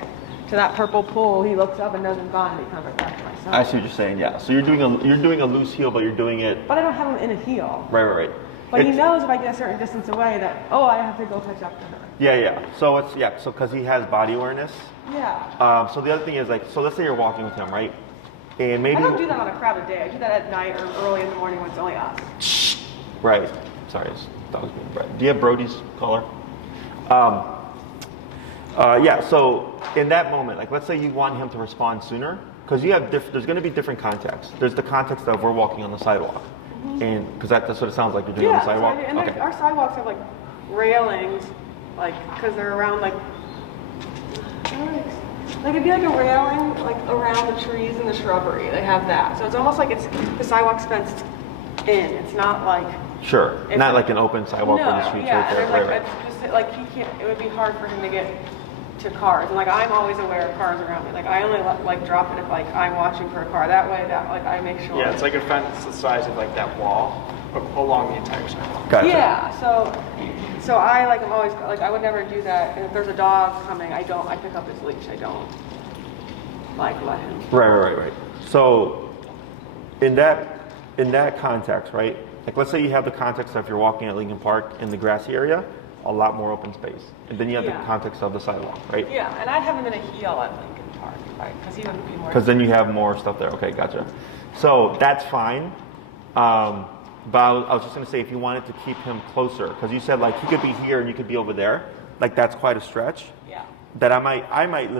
to that purple pool, he looks up and knows I'm gone, and he comes right back to my side. I see what you're saying. Yeah. So you're doing a loose heel, but you're doing it. But I don't have him in a heel. Right. But he knows if I get a certain distance away that I have to go catch up to her. Yeah. So so because he has body awareness. Yeah. So the other thing is so let's say you're walking with him, right? And maybe I don't do that on a crowded day. I do that at night or early in the morning when it's only us. Right. Sorry, this dog's being bred. Do you have Brody's collar? Yeah. So in that moment, like let's say you want him to respond sooner, because there's going to be different contexts. There's the context of we're walking on the sidewalk, and because that's what it sounds like you're doing on the sidewalk. And our sidewalks have like railings, like because they're around like it'd be like a railing like around the trees and the shrubbery. They have that, so it's almost like it's the sidewalk's fenced in. It's not like Sure, not like an open sidewalk where the street's right there. Like, it's just like he can't. It would be hard for him to get to cars, and like I'm always aware of cars around me. Like I only like drop it if like I'm watching for a car. That way, I make sure. Yeah, it's like a fence the size of like that wall along the entire sidewalk. Gotcha. Yeah, so I like I'm always like I would never do that. And if there's a dog coming, I pick up his leash. I don't like let him. Right. So in that context, right? Like let's say you have the context of if you're walking at Lincoln Park in the grassy area, a lot more open space. And then you have the context of the sidewalk, right? Yeah, and I'd have him in a heel at Lincoln Park, right? Because he would be more. Because then you have more stuff there. Okay, gotcha. So that's fine. But I was just going to say, if you wanted to keep him closer, because you said like he could be here and you could be over there, like that's quite a stretch. Yeah. That I might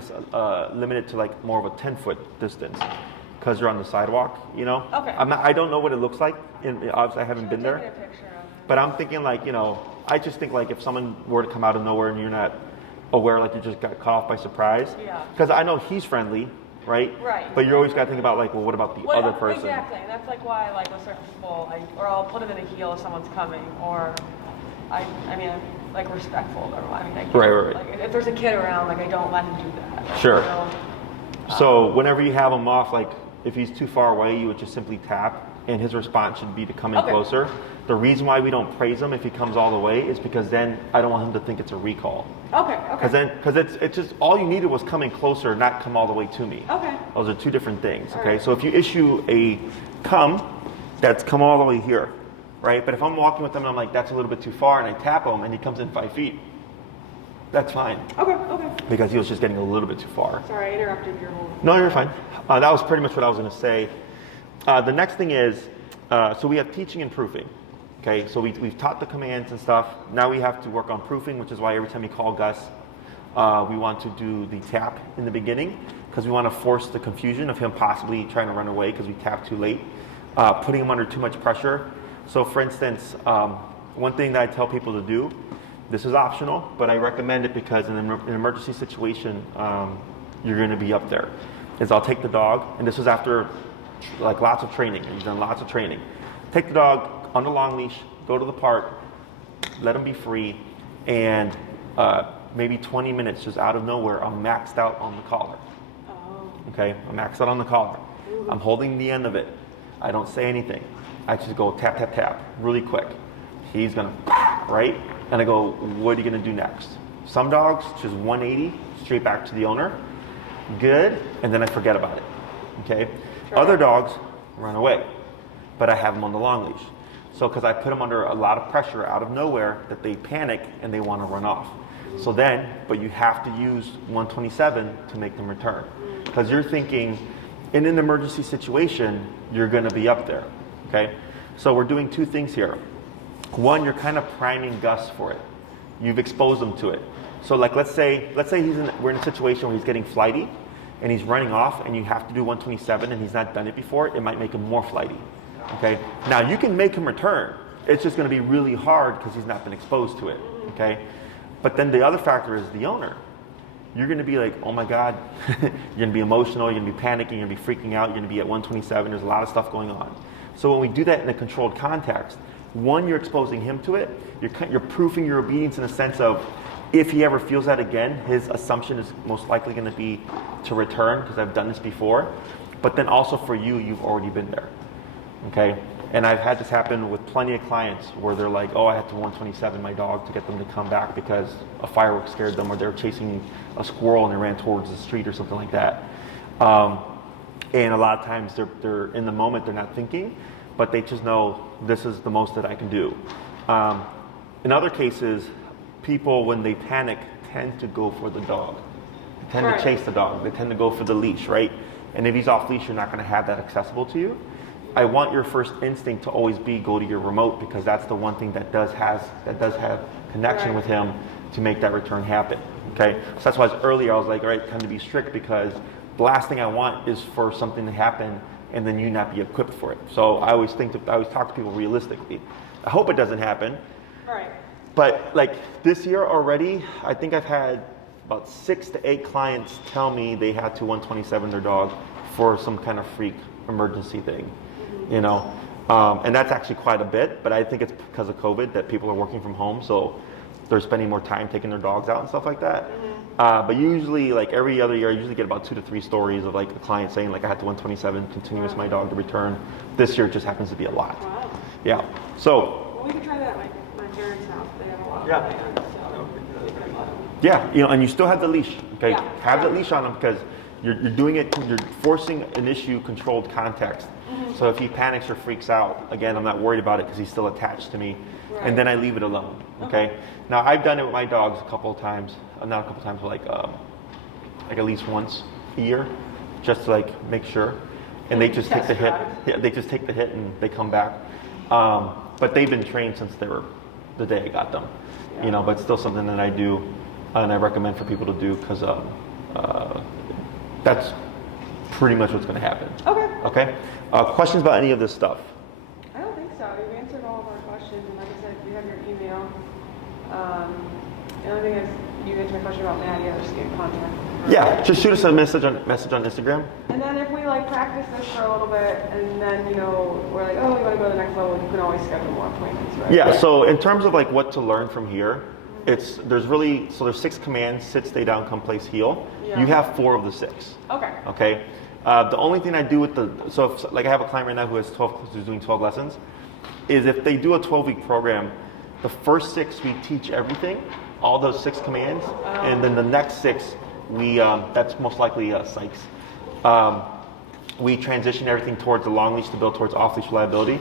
limit it to like more of a 10-foot distance, because you're on the sidewalk. Okay. I don't know what it looks like. Obviously, I haven't been there. Taking a picture of him. But I'm thinking like, I just think like if someone were to come out of nowhere and you're not aware, like you just got caught off by surprise. Yeah. Because I know he's friendly, right? Right. But you always got to think about like, well, what about the other person? Exactly, and that's like why like with certain people, or I'll put him in a heel if someone's coming, or I'm like respectful of everyone. I can't, Right. Like if there's a kid around, like I don't let him do that. Like, Sure. So whenever you have him off, like if he's too far away, you would just simply tap, and his response should be to come in closer. The reason why we don't praise him if he comes all the way is because then I don't want him to think it's a recall. Okay. Because it's just all you needed was coming closer, not come all the way to me. Okay. Those are two different things. Okay. Right. So if you issue a come, that's come all the way here, right? But if I'm walking with him and I'm like that's a little bit too far, and I tap him and he comes in 5 feet, that's fine. Okay. Because he was just getting a little bit too far. Sorry, I interrupted your whole. No, you're fine. That was pretty much what I was going to say. The next thing is, so we have teaching and proofing. Okay, so we've taught the commands and stuff. Now we have to work on proofing, which is why every time you call Gus, we want to do the tap in the beginning, because we want to force the confusion of him possibly trying to run away because we tapped too late, putting him under too much pressure. So for instance, one thing that I tell people to do, this is optional, but I recommend it because in an emergency situation, you're going to be up there, is I'll take the dog, and this is after like lots of training. He's done lots of training. Take the dog on the long leash, go to the park, let him be free, and maybe 20 minutes just out of nowhere, I'm maxed out on the collar. Oh. Okay, I'm maxed out on the collar. I'm holding the end of it. I don't say anything. I just go tap, tap, tap, really quick. He's gonna, right? And I go, what are you gonna do next? Some dogs, just 180, straight back to the owner. Good, and then I forget about it. Okay? Sure. Other dogs run away, but I have them on the long leash. So, because I put them under a lot of pressure out of nowhere, that they panic and they want to run off. So then, but you have to use 127 to make them return. Because you're thinking, in an emergency situation, you're going to be up there. Okay? So we're doing two things here. One, you're kind of priming Gus for it. You've exposed him to it. So like, let's say we're in a situation where he's getting flighty, and he's running off and you have to do 127 and he's not done it before, it might make him more flighty. Okay? Now you can make him return. It's just going to be really hard because he's not been exposed to it. Okay? But then the other factor is the owner. You're going to be like, oh my God, you're going to be emotional, you're going to be panicking, you're going to be freaking out, you're going to be at 127, there's a lot of stuff going on. So when we do that in a controlled context, one, you're exposing him to it, you're proofing your obedience in a sense of, if he ever feels that again, his assumption is most likely going to be to return because I've done this before. But then also for you, you've already been there. Okay? And I've had this happen with plenty of clients where they're like, oh, I had to 127 my dog to get them to come back because a firework scared them, or they're chasing a squirrel and they ran towards the street or something like that. And a lot of times they're in the moment, they're not thinking, but they just know this is the most that I can do. In other cases, people, when they panic, tend to go for the dog. They tend to chase the dog. They tend to go for the leash, right? And if he's off leash, you're not going to have that accessible to you. I want your first instinct to always be go to your remote, because that's the one thing that does have connection with him to make that return happen. Okay, so that's why earlier I was like, all right, time to be strict, because the last thing I want is for something to happen and then you not be equipped for it. So I always talk to people realistically. I hope it doesn't happen. Right. But like this year already, I think I've had about 6 to 8 clients tell me they had to 127 their dog for some kind of freak emergency thing. You know, and that's actually quite a bit, but I think it's because of COVID that people are working from home, so they're spending more time taking their dogs out and stuff like that. But usually, like every other year, I usually get about 2 to 3 stories of like a client saying like I had to 127 continuous my dog to return. This year it just happens to be a lot. Wow. Yeah. So. Well, we can try that at my parents' house. They have a lot of Yeah. land, so we can let them. Yeah, you know, and you still have the leash. Okay, Yeah. have the leash on him because you're doing it. You're forcing an issue controlled context. So if he panics or freaks out, again, I'm not worried about it because he's still attached to me, and then I leave it alone. Okay. Now I've done it with my dogs a couple of times, not a couple of times, but like at least once a year, just to like make sure, and they just take the hit. Yeah, they just take the hit and they come back. But they've been trained since they were the day I got them. You know, but it's still something that I do, and I recommend for people to do because that's pretty much what's going to happen. Okay. Okay. Questions about any of this stuff? I don't think so. You've answered all of our questions, and like I said, we have your email. The only thing is, you answered my question about Maddie. I just get in contact. Yeah, just shoot us a message on Instagram. And then if we like practice this for a little bit, and then we're like, oh, we want to go to the next level, you can always schedule more appointments, right? Yeah. So in terms of like what to learn from here, there's 6 commands: sit, stay down, come, place, heel. Yeah. You have 4 of the 6. Okay. Okay. The only thing I do with like I have a client right now who's doing 12 lessons, is if they do a 12-week program, the first 6 we teach everything, all those 6 commands, and then the next 6 we that's most likely psychs. We transition everything towards the long leash to build towards off leash reliability.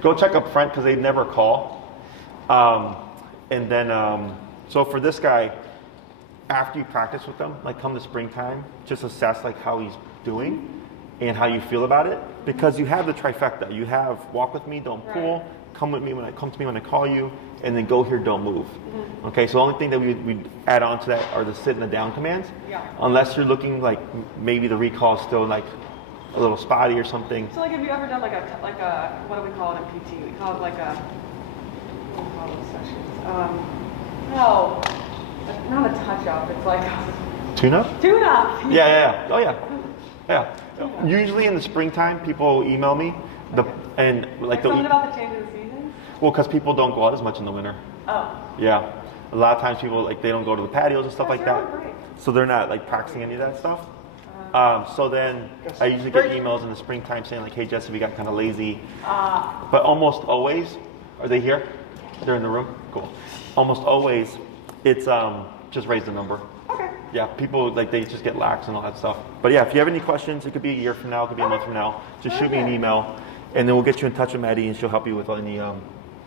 Go check up front because they never call, and then so for this guy, after you practice with them, like come to springtime, just assess like how he's doing and how you feel about it, because you have the trifecta. You have walk with me, don't pull, come to me when I call you, and then go here, don't move. Okay, so the only thing that we add on to that are the sit and the down commands. Yeah. Unless you're looking like maybe the recall is still like a little spotty or something. So like, have you ever done like a what do we call it in PT? We call it like a, what do we call those sessions? No, not a touch up. It's like Tune up? tune up. Yeah. Oh yeah. Usually in the springtime, people email me and like Something about the change of the seasons? well, because people don't go out as much in the winter. Oh. Yeah, a lot of times people like they don't go to the patios and stuff like that, Great. so they're not like practicing any of that stuff. So then I usually get emails in the springtime saying like, hey Jesse, we got kind of lazy, but almost always, are they here? They're in the room? Cool. Almost always, it's just raise the number. Okay. Yeah, people like they just get lax and all that stuff. But yeah, if you have any questions, it could be a year from now, it could be a month from now. Just shoot me an email, and then we'll get you in touch with Maddie, and she'll help you with any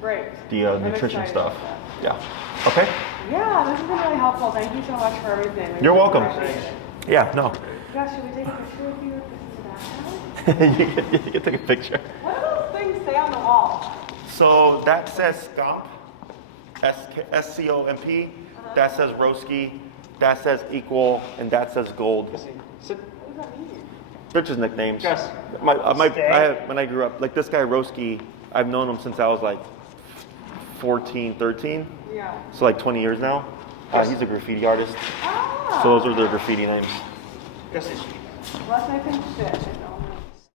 Great. the I'm nutrition excited stuff. about Yeah. Okay. Yeah, this has been really helpful. Thank you so much for everything. You're welcome. Appreciate it. Yeah. No. Gosh, should we take a picture with you if this is that house? you can take a picture. What do those things say on the wall? So that says Scomp, SCOMP. That says Roski. that says equal, and that says gold. Jesse, sit. What does that mean? They're just nicknames. Gus, When I grew up, like this guy Roski, I've known him since I was like 14, 13. Yeah. So like 20 years now. He's a graffiti artist. Ah. So those are their graffiti names. Jesse. Unless I can sit.